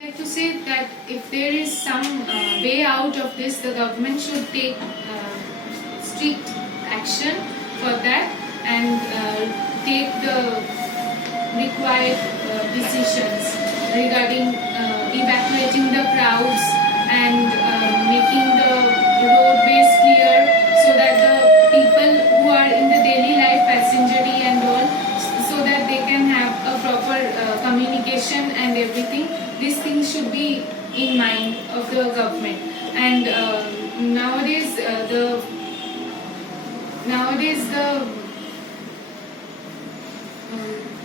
Like to say that if there is some way out of this, the government should take strict action for that and take the required decisions regarding evacuating the crowds and making the roadways clear so that the people who are in the daily life passengery and all, so that they can have a proper communication and everything. These things should be in mind of the government. And nowadays the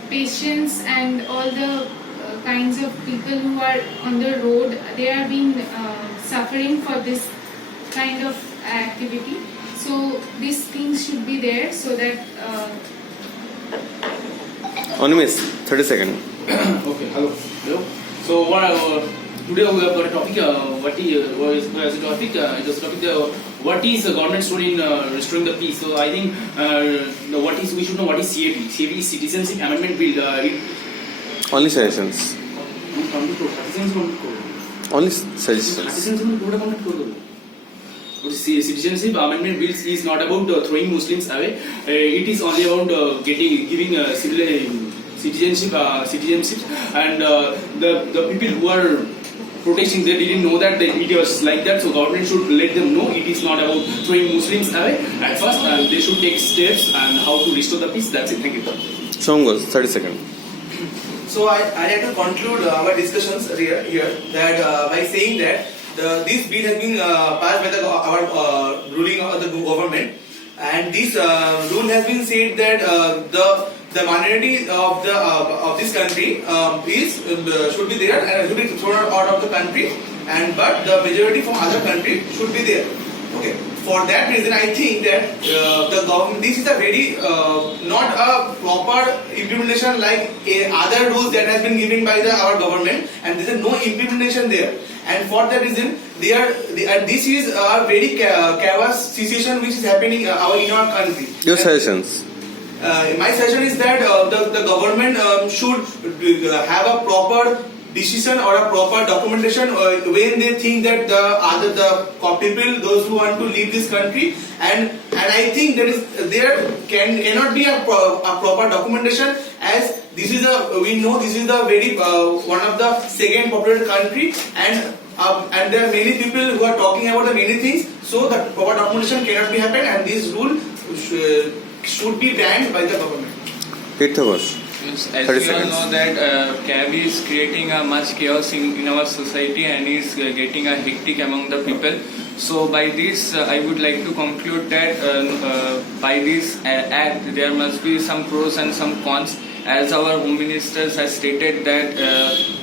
patients and all the kinds of people who are on the road, they are being suffering for this kind of activity. So these things should be there so that only miss 30 seconds. Okay, hello. So today we have got a topic. What is the topic? It was topic. What is the government's role in restoring the peace? So I think we should know what is CAB. CAB is Citizenship Amendment Bill. Only suggestions. Only suggestions. Citizenship Amendment Bill is not about throwing Muslims away. It is only about giving citizenship, and the people who are protesting, they didn't know that it was like that. So government should let them know it is not about throwing Muslims away at first, and they should take steps and how to restore the peace. That's it. Thank you. Shongos, 30 seconds. So I had to conclude our discussions here that by saying that this bill has been passed by our ruling of the government, and this rule has been said that the minority of this country should be there and should be thrown out of the country, but the majority from other country should be there. Okay. For that reason, I think that the government, this is a very not a proper implementation like other rules that has been given by our government, and there is no implementation there. And for that reason, this is a very chaos situation which is happening in our country. Your suggestions. My suggestion is that the government should have a proper decision or a proper documentation when they think that the people, those who want to leave this country, and I think there cannot be a proper documentation, as this is we know this is the very one of the second populated country, and there are many people who are talking about the many things, so the proper documentation cannot be happened, and this rule should be banned by the government. Yes, as we all know that CAB is creating a much chaos in our society and is getting a hectic among the people. So by this I would like to conclude that by this act there must be some pros and some cons, as our Home Ministers has stated that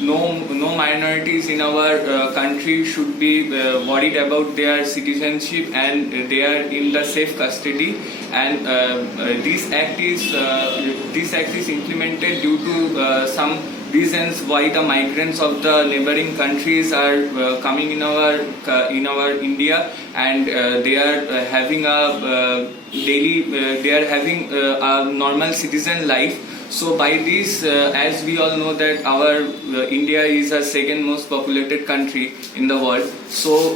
no minorities in our country should be worried about their citizenship and they are in the safe custody, and this act is implemented due to some reasons why the migrants of the neighboring countries are coming in our India, and they are having a normal citizen life. So by this, as we all know that our India is a second most populated country in the world. So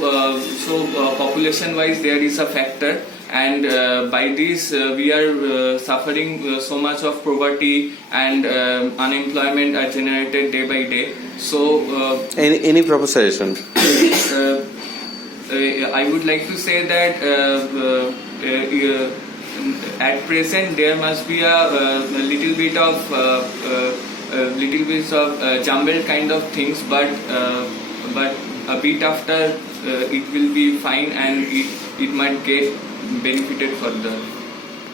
population wise there is a factor, and by this we are suffering so much of poverty and unemployment are generated day by day. So any proposition? I would like to say that at present there must be a little bit of jumbled kind of things, but a bit after it will be fine and it might get benefited further.